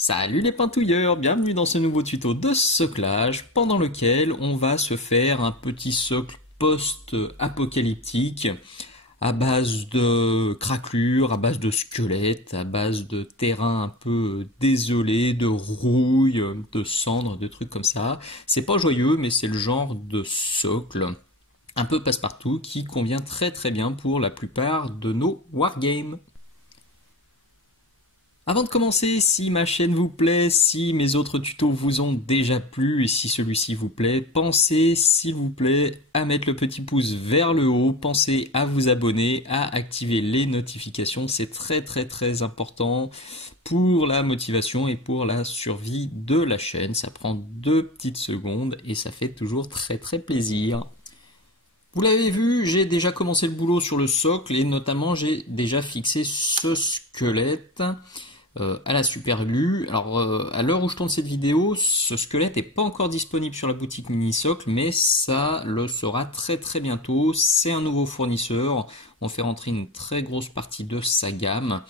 Salut les pintouilleurs, bienvenue dans ce nouveau tuto de soclage pendant lequel on va se faire un petit socle post-apocalyptique à base de craquelures, à base de squelettes, à base de terrain un peu désolé, de rouille, de cendres, de trucs comme ça. C'est pas joyeux mais c'est le genre de socle un peu passe-partout qui convient très très bien pour la plupart de nos wargames. Avant de commencer, si ma chaîne vous plaît, si mes autres tutos vous ont déjà plu et si celui-ci vous plaît, pensez s'il vous plaît à mettre le petit pouce vers le haut, pensez à vous abonner, à activer les notifications, c'est très très très important pour la motivation et pour la survie de la chaîne. Ça prend 2 petites secondes et ça fait toujours très très plaisir. Vous l'avez vu, j'ai déjà commencé le boulot sur le socle et notamment j'ai déjà fixé ce squelette à la super glue. Alors à l'heure où je tourne cette vidéo, ce squelette n'est pas encore disponible sur la boutique mini socle, mais ça le sera très très bientôt. C'est un nouveau fournisseur, on fait rentrer une très grosse partie de sa gamme.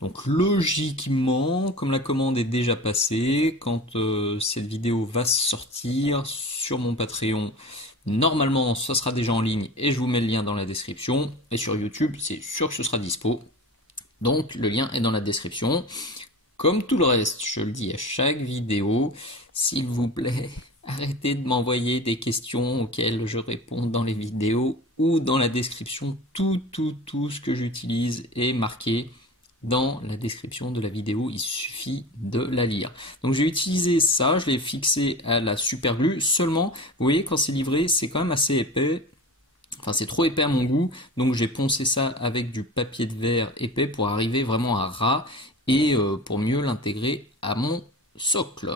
Donc logiquement, comme la commande est déjà passée, quand cette vidéo va sortir sur mon Patreon, normalement ça sera déjà en ligne et je vous mets le lien dans la description. Et sur YouTube, c'est sûr que ce sera dispo. Donc le lien est dans la description. Comme tout le reste, je le dis à chaque vidéo, s'il vous plaît, arrêtez de m'envoyer des questions auxquelles je réponds dans les vidéos ou dans la description. Tout ce que j'utilise est marqué dans la description de la vidéo, il suffit de la lire. Donc j'ai utilisé ça, je l'ai fixé à la super glue, seulement, vous voyez, quand c'est livré, c'est quand même assez épais. Enfin, c'est trop épais à mon goût, donc j'ai poncé ça avec du papier de verre épais pour arriver vraiment à ras et pour mieux l'intégrer à mon socle.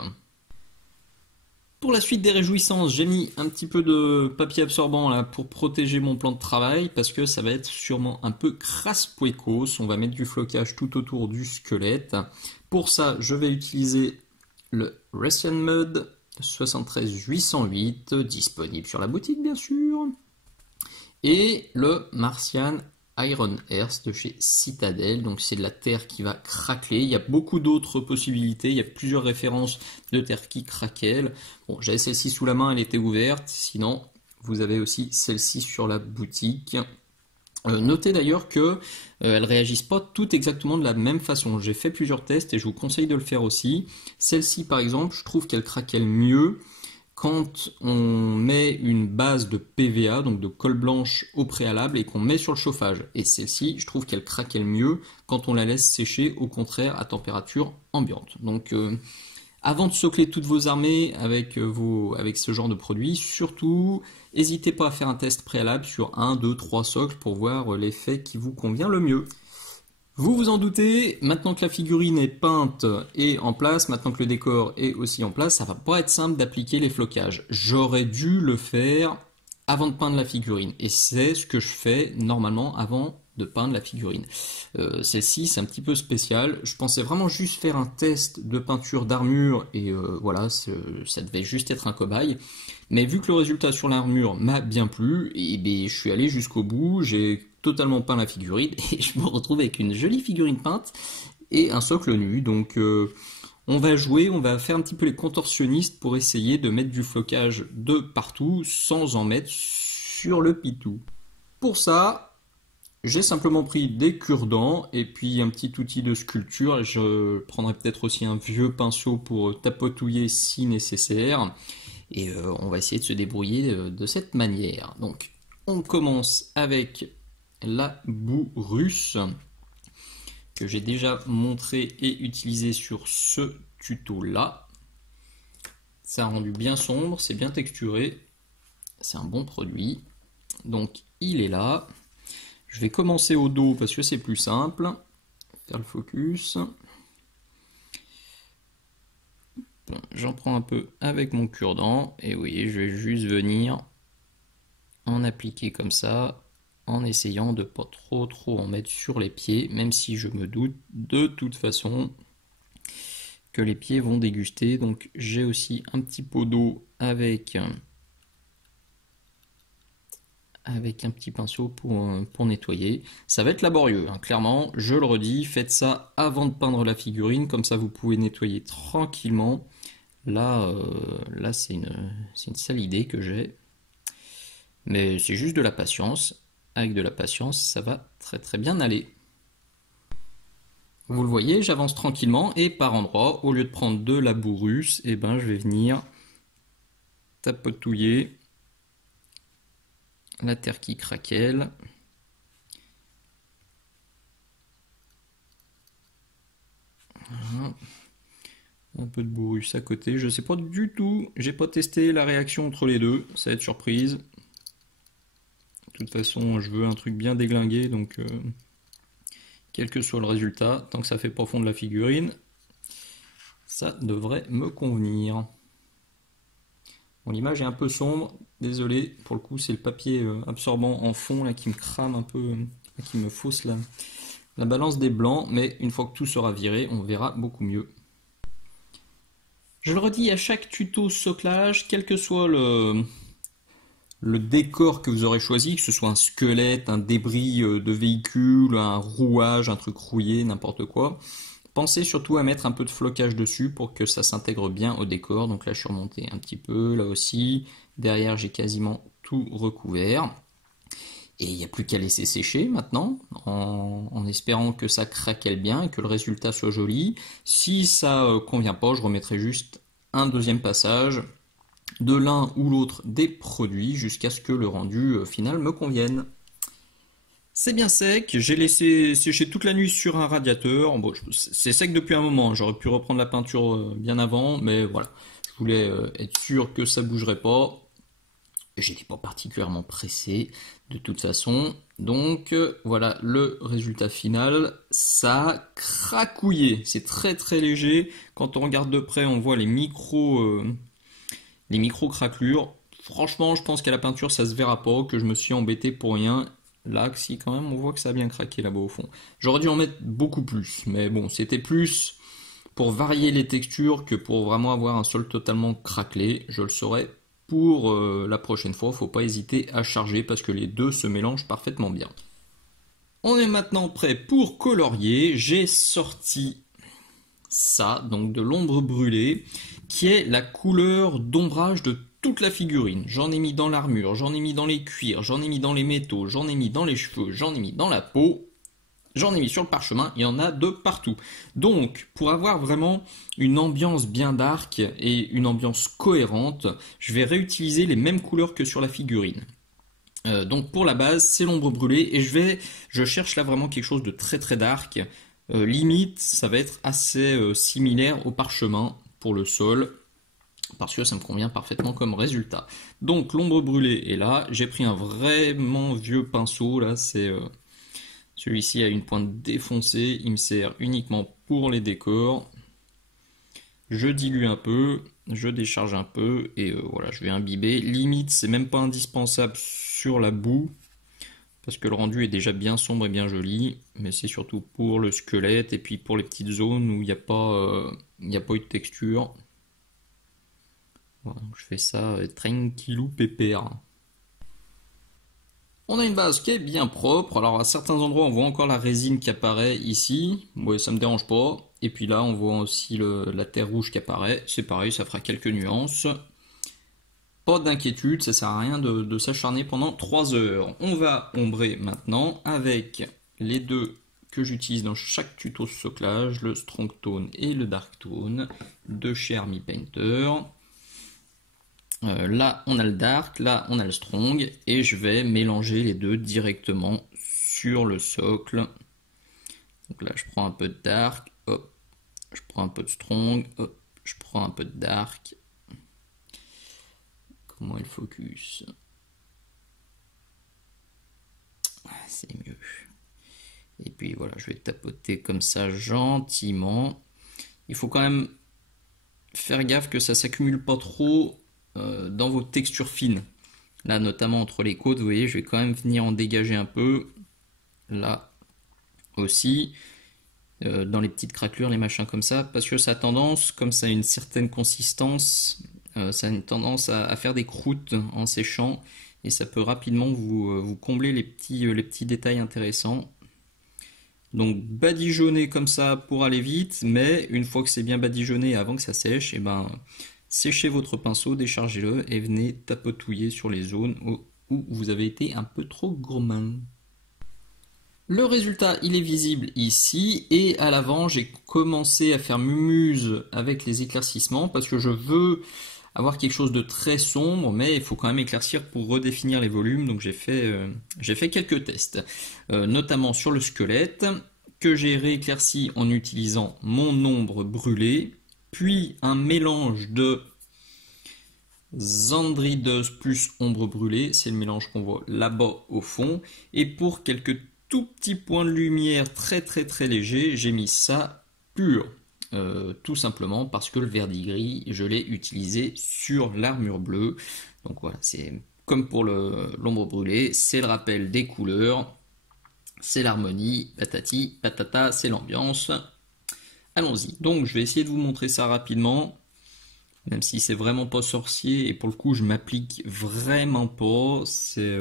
Pour la suite des réjouissances, j'ai mis un petit peu de papier absorbant là pour protéger mon plan de travail parce que ça va être sûrement un peu crasse-pouecos. On va mettre du flocage tout autour du squelette. Pour ça, je vais utiliser le Russian Mud 73808, disponible sur la boutique bien sûr. Et le Martian Iron Earth de chez Citadel, donc c'est de la terre qui va craqueler. Il y a beaucoup d'autres possibilités, il y a plusieurs références de terre qui craquellent. Bon, j'avais celle-ci sous la main, elle était ouverte, sinon vous avez aussi celle-ci sur la boutique. Notez d'ailleurs que elles réagissent pas toutes exactement de la même façon. J'ai fait plusieurs tests et je vous conseille de le faire aussi. Celle-ci par exemple, je trouve qu'elle craquelle mieux quand on met une base de PVA, donc de colle blanche au préalable, et qu'on met sur le chauffage. Et celle-ci, je trouve qu'elle craquelle mieux quand on la laisse sécher, au contraire, à température ambiante. Donc, avant de socler toutes vos armées avec ce genre de produit, surtout, n'hésitez pas à faire un test préalable sur 1, 2, 3 socles pour voir l'effet qui vous convient le mieux. Vous vous en doutez, maintenant que la figurine est peinte et en place, maintenant que le décor est aussi en place, ça va pas être simple d'appliquer les flocages. J'aurais dû le faire avant de peindre la figurine. Et c'est ce que je fais normalement avant de peindre la figurine. Celle-ci, c'est un petit peu spécial. Je pensais vraiment juste faire un test de peinture d'armure et voilà, ça devait juste être un cobaye. Mais vu que le résultat sur l'armure m'a bien plu, et bien, je suis allé jusqu'au bout, j'ai totalement peint la figurine et je me retrouve avec une jolie figurine peinte et un socle nu. Donc on va jouer, on va faire un petit peu les contorsionnistes pour essayer de mettre du flocage de partout sans en mettre sur le pitou. Pour ça, j'ai simplement pris des cure-dents et puis un petit outil de sculpture. Je prendrai peut-être aussi un vieux pinceau pour tapotouiller si nécessaire. Et on va essayer de se débrouiller de cette manière. Donc on commence avec la boue russe que j'ai déjà montré et utilisé sur ce tuto là. Ça a rendu bien sombre, c'est bien texturé, c'est un bon produit. Donc il est là. Je vais commencer au dos parce que c'est plus simple. Faire le focus. J'en prends un peu avec mon cure-dent et oui, je vais juste venir en appliquer comme ça en essayant de pas trop en mettre sur les pieds, même si je me doute de toute façon que les pieds vont déguster. Donc j'ai aussi un petit pot d'eau avec avec un petit pinceau pour nettoyer. Ça va être laborieux, hein. Clairement, je le redis, faites ça avant de peindre la figurine, comme ça vous pouvez nettoyer tranquillement. Là c'est une sale idée que j'ai, mais c'est juste de la patience. Avec de la patience, ça va très très bien aller. Vous le voyez, j'avance tranquillement et par endroits, au lieu de prendre de la bourrusse, eh ben, je vais venir tapotouiller la terre qui craquelle. Voilà. Un peu de bourrusse à côté. Je sais pas du tout, j'ai pas testé la réaction entre les deux, ça va être surprise. De toute façon, je veux un truc bien déglingué, donc quel que soit le résultat, tant que ça fait pas fondre la figurine, ça devrait me convenir. Bon, l'image est un peu sombre, désolé, pour le coup c'est le papier absorbant en fond là qui me crame un peu, qui me fausse la balance des blancs, mais une fois que tout sera viré, on verra beaucoup mieux. Je le redis à chaque tuto soclage, quel que soit le décor que vous aurez choisi, que ce soit un squelette, un débris de véhicule, un rouage, un truc rouillé, n'importe quoi, pensez surtout à mettre un peu de flocage dessus pour que ça s'intègre bien au décor. Donc là je suis remonté un petit peu, là aussi, derrière j'ai quasiment tout recouvert. Et il n'y a plus qu'à laisser sécher maintenant, en espérant que ça craquelle bien et que le résultat soit joli. Si ça convient pas, je remettrai juste un deuxième passage de l'un ou l'autre des produits jusqu'à ce que le rendu final me convienne. C'est bien sec, j'ai laissé sécher toute la nuit sur un radiateur. Bon, c'est sec depuis un moment, j'aurais pu reprendre la peinture bien avant, mais voilà. Je voulais être sûr que ça bougerait pas. J'étais pas particulièrement pressé de toute façon. Donc voilà le résultat final. Ça a cracouillé. C'est très très léger. Quand on regarde de près, on voit les micro craquelures. Franchement, je pense qu'à la peinture, ça se verra pas, que je me suis embêté pour rien. Là, si quand même, on voit que ça a bien craqué là-bas au fond. J'aurais dû en mettre beaucoup plus, mais bon, c'était plus pour varier les textures que pour vraiment avoir un sol totalement craquelé. Je le saurai pour la prochaine fois. Faut pas hésiter à charger parce que les deux se mélangent parfaitement bien. On est maintenant prêt pour colorier. J'ai sorti ça, donc de l'ombre brûlée, qui est la couleur d'ombrage de toute la figurine. J'en ai mis dans l'armure, j'en ai mis dans les cuirs, j'en ai mis dans les métaux, j'en ai mis dans les cheveux, j'en ai mis dans la peau, j'en ai mis sur le parchemin, il y en a de partout. Donc, pour avoir vraiment une ambiance bien dark et une ambiance cohérente, je vais réutiliser les mêmes couleurs que sur la figurine. Donc pour la base, c'est l'ombre brûlée et je cherche là vraiment quelque chose de très très dark. Limite, ça va être assez similaire au parchemin pour le sol, parce que ça me convient parfaitement comme résultat. Donc l'ombre brûlée est là, j'ai pris un vraiment vieux pinceau, là c'est celui-ci a une pointe défoncée, il me sert uniquement pour les décors. Je dilue un peu, je décharge un peu et voilà, je vais imbiber. Limite, c'est même pas indispensable sur la boue, parce que le rendu est déjà bien sombre et bien joli, mais c'est surtout pour le squelette et puis pour les petites zones où il n'y a pas eu de texture. Voilà, donc je fais ça tranquillou pépère. On a une base qui est bien propre. Alors à certains endroits on voit encore la résine qui apparaît ici. Ouais, ça me dérange pas. Et puis là on voit aussi la terre rouge qui apparaît. C'est pareil, ça fera quelques nuances. Pas d'inquiétude, ça sert à rien de s'acharner pendant 3 heures. On va ombrer maintenant avec les deux que j'utilise dans chaque tuto soclage, le Strong Tone et le Dark Tone de chez Army Painter. Là on a le dark, là on a le strong, et je vais mélanger les deux directement sur le socle. Donc là je prends un peu de dark, hop, je prends un peu de strong, hop, je prends un peu de dark. Comment il focus? C'est mieux. Et puis voilà, je vais tapoter comme ça gentiment. Il faut quand même faire gaffe que ça s'accumule pas trop dans vos textures fines. Là, notamment entre les côtes, vous voyez, je vais quand même venir en dégager un peu. Là aussi, dans les petites craquelures, les machins comme ça, parce que ça a tendance, comme ça a une certaine consistance, ça a une tendance à faire des croûtes en séchant. et ça peut rapidement vous combler les petits détails intéressants. Donc badigeonner comme ça pour aller vite, mais une fois que c'est bien badigeonné avant que ça sèche, et ben séchez votre pinceau, déchargez-le et venez tapotouiller sur les zones où vous avez été un peu trop gourmand. Le résultat, il est visible ici, et à l'avant, j'ai commencé à faire mumuse avec les éclaircissements parce que je veux avoir quelque chose de très sombre, mais il faut quand même éclaircir pour redéfinir les volumes. Donc j'ai fait quelques tests, notamment sur le squelette, que j'ai rééclairci en utilisant mon ombre brûlée, puis un mélange de Zandrideuse plus ombre brûlée, c'est le mélange qu'on voit là-bas au fond. Et pour quelques tout petits points de lumière très très très légers, j'ai mis ça pur. Tout simplement parce que le verdigris, je l'ai utilisé sur l'armure bleue. Donc voilà, c'est comme pour l'ombre brûlée, c'est le rappel des couleurs, c'est l'harmonie, patati, patata, c'est l'ambiance. Allons-y. Donc je vais essayer de vous montrer ça rapidement. Même si c'est vraiment pas sorcier, et pour le coup je m'applique vraiment pas, c'est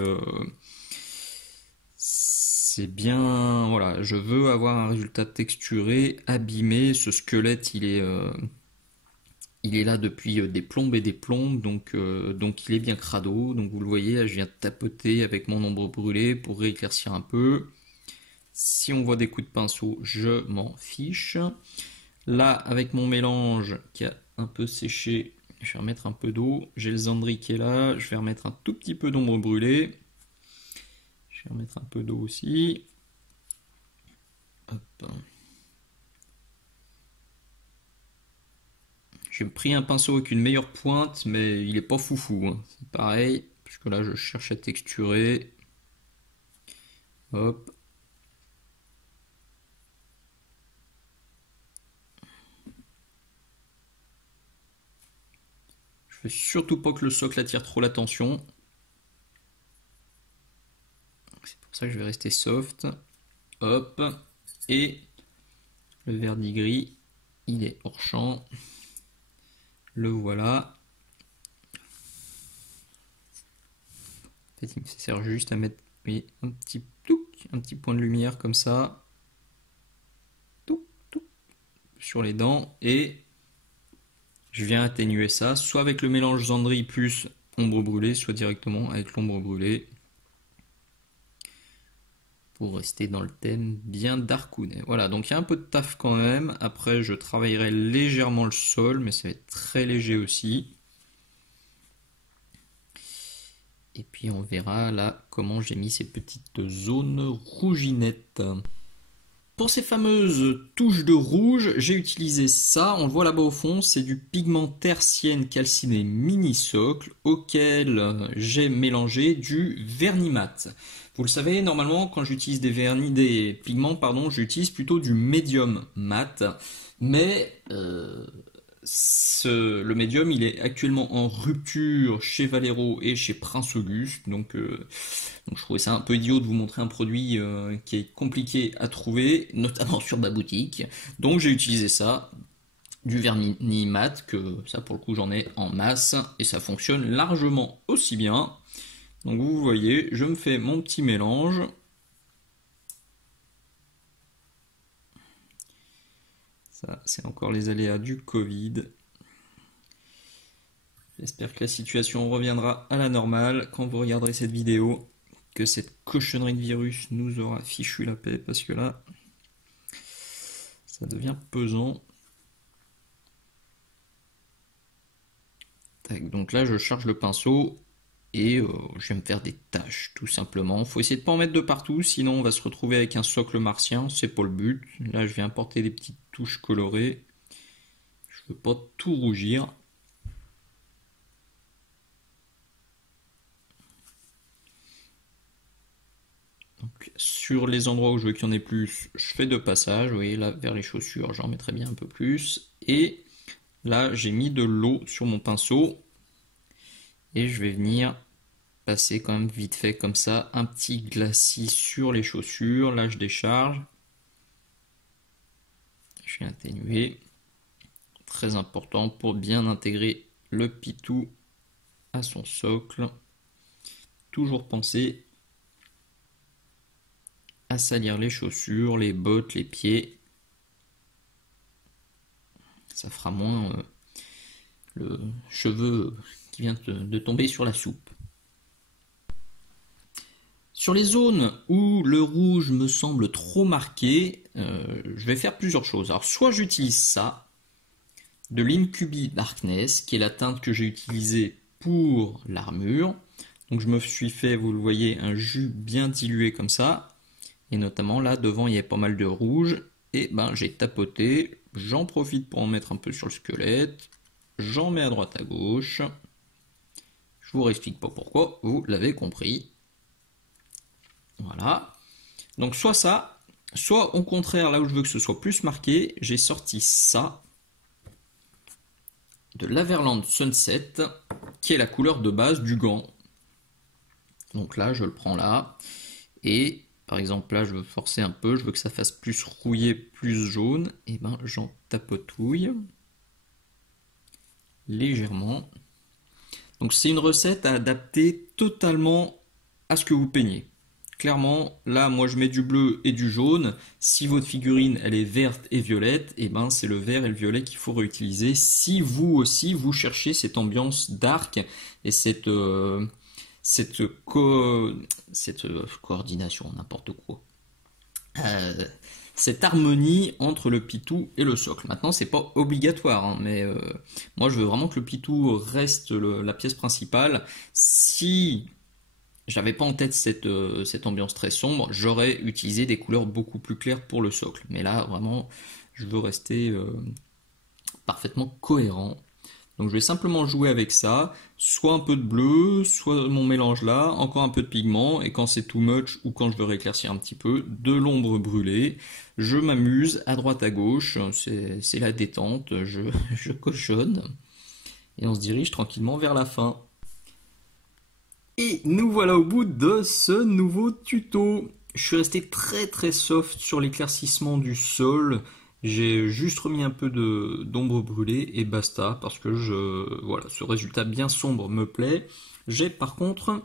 bien, voilà, je veux avoir un résultat texturé, abîmé, ce squelette il est là depuis des plombes et des plombes, donc il est bien crado, donc vous le voyez, là, je viens tapoter avec mon ombre brûlée pour rééclaircir un peu. Si on voit des coups de pinceau, je m'en fiche. Là, avec mon mélange qui a un peu séché, je vais remettre un peu d'eau. J'ai le Zandri qui est là, je vais remettre un tout petit peu d'ombre brûlée. Je vais remettre un peu d'eau aussi. Hop. J'ai pris un pinceau avec une meilleure pointe, mais il est pas foufou, hein. C'est pareil, puisque là je cherche à texturer. Hop. Je veux surtout pas que le socle attire trop l'attention. C'est pour ça que je vais rester soft. Hop. Et le verdigris, il est hors champ. Le voilà. En fait, il me sert juste à mettre, oui, un petit point de lumière comme ça, touc, touc, sur les dents, et je viens atténuer ça, soit avec le mélange Zandri plus ombre brûlée, soit directement avec l'ombre brûlée, pour rester dans le thème bien darkounet. Voilà, donc il y a un peu de taf quand même. Après, je travaillerai légèrement le sol, mais ça va être très léger aussi. Et puis on verra là comment j'ai mis ces petites zones rouginettes. Pour ces fameuses touches de rouge, j'ai utilisé ça, on le voit là-bas au fond, c'est du pigment tertienne calciné mini socle auquel j'ai mélangé du vernis mat. Vous le savez, normalement quand j'utilise des pigments, pardon, j'utilise plutôt du médium mat, mais le médium il est actuellement en rupture chez Valero et chez Prince Auguste, donc je trouvais ça un peu idiot de vous montrer un produit qui est compliqué à trouver, notamment sur ma boutique. Donc j'ai utilisé ça, du vernis mat, que ça pour le coup j'en ai en masse, et ça fonctionne largement aussi bien. Donc vous voyez, je me fais mon petit mélange. Ça, c'est encore les aléas du Covid. J'espère que la situation reviendra à la normale quand vous regarderez cette vidéo, que cette cochonnerie de virus nous aura fichu la paix, parce que là, ça devient pesant. Tac, donc là, je charge le pinceau et je vais me faire des taches, tout simplement. Faut essayer de pas en mettre de partout, sinon on va se retrouver avec un socle martien, c'est pas le but. Là, je vais apporter des petites touches colorées. Je veux pas tout rougir. Donc, sur les endroits où je veux qu'il y en ait plus, je fais 2 passages. Vous voyez, là, vers les chaussures, j'en mettrai bien un peu plus. Et là, j'ai mis de l'eau sur mon pinceau. Et je vais venir passer quand même vite fait comme ça, un petit glacis sur les chaussures. Là, je décharge. Je vais atténuer. Très important pour bien intégrer le pitou à son socle. toujours penser à salir les chaussures, les bottes, les pieds. Ça fera moins le cheveu qui vient de tomber sur la soupe. Sur les zones où le rouge me semble trop marqué, je vais faire plusieurs choses. Alors soit j'utilise ça, de l'Incubi Darkness, qui est la teinte que j'ai utilisée pour l'armure. Donc je me suis fait, vous le voyez, un jus bien dilué comme ça. Et notamment là, devant, il y a pas mal de rouge. Et ben j'ai tapoté, j'en profite pour en mettre un peu sur le squelette. J'en mets à droite à gauche. Je vous réexplique pas pourquoi, vous l'avez compris. Voilà. Donc soit ça, soit au contraire, là où je veux que ce soit plus marqué, j'ai sorti ça de l'Averland Sunset, qui est la couleur de base du gant. Donc là, je le prends là. Et par exemple, là, je veux forcer un peu, je veux que ça fasse plus rouillé, plus jaune. Et ben, j'en tapotouille légèrement. Donc c'est une recette à adapter totalement à ce que vous peignez. Clairement, là, moi, je mets du bleu et du jaune. Si votre figurine, elle est verte et violette, et ben, c'est le vert et le violet qu'il faut réutiliser. Si vous aussi, vous cherchez cette ambiance dark et cette coordination, n'importe quoi. Cette harmonie entre le pitou et le socle. Maintenant, c'est pas obligatoire, hein, mais moi, je veux vraiment que le pitou reste la pièce principale. Si j'avais pas en tête cette ambiance très sombre, j'aurais utilisé des couleurs beaucoup plus claires pour le socle. Mais là, vraiment, je veux rester parfaitement cohérent. Donc je vais simplement jouer avec ça, soit un peu de bleu, soit mon mélange là, encore un peu de pigment, et quand c'est too much ou quand je veux rééclaircir un petit peu, de l'ombre brûlée. Je m'amuse à droite à gauche, c'est la détente, je cochonne, et on se dirige tranquillement vers la fin. Et nous voilà au bout de ce nouveau tuto. Je suis resté très soft sur l'éclaircissement du sol. J'ai juste remis un peu d'ombre brûlée et basta, parce que voilà, ce résultat bien sombre me plaît. J'ai par contre,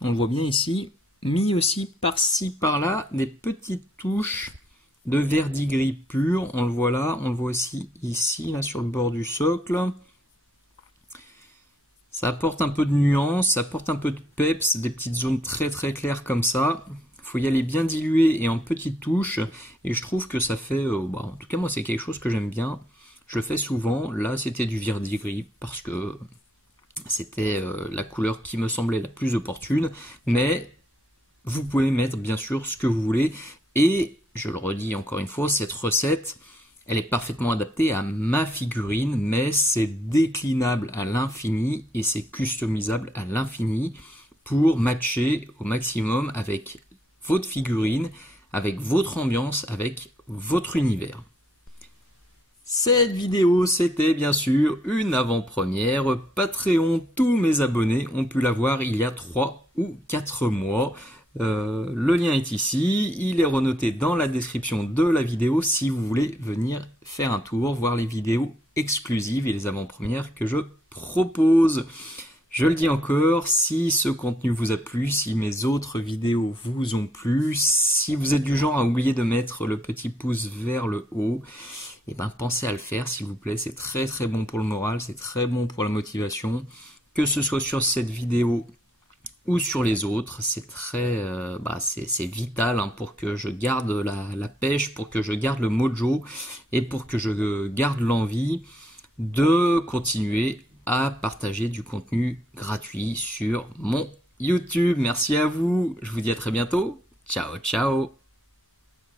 on le voit bien ici, mis aussi par-ci par-là des petites touches de verdigris pur. On le voit là, on le voit aussi ici, là sur le bord du socle. Ça apporte un peu de nuance, ça apporte un peu de peps, des petites zones très claires comme ça. Faut y aller bien dilué et en petites touches, et je trouve que ça fait, en tout cas moi c'est quelque chose que j'aime bien, je le fais souvent. Là c'était du verdigris parce que c'était la couleur qui me semblait la plus opportune, mais vous pouvez mettre bien sûr ce que vous voulez, et je le redis encore une fois, cette recette elle est parfaitement adaptée à ma figurine, mais c'est déclinable à l'infini et c'est customisable à l'infini pour matcher au maximum avec votre figurine, avec votre ambiance, avec votre univers. Cette vidéo, c'était bien sûr une avant-première Patreon. Tous mes abonnés ont pu la voir il y a 3 ou 4 mois. Le lien est ici, il est renoté dans la description de la vidéo si vous voulez venir faire un tour, voir les vidéos exclusives et les avant-premières que je propose. Je le dis encore, si ce contenu vous a plu, si mes autres vidéos vous ont plu, si vous êtes du genre à oublier de mettre le petit pouce vers le haut, et ben pensez à le faire s'il vous plaît, c'est très bon pour le moral, c'est très bon pour la motivation, que ce soit sur cette vidéo ou sur les autres, c'est c'est vital hein, pour que je garde la pêche, pour que je garde le mojo et pour que je garde l'envie de continuer à partager du contenu gratuit sur mon YouTube. Merci à vous, je vous dis à très bientôt, ciao ciao.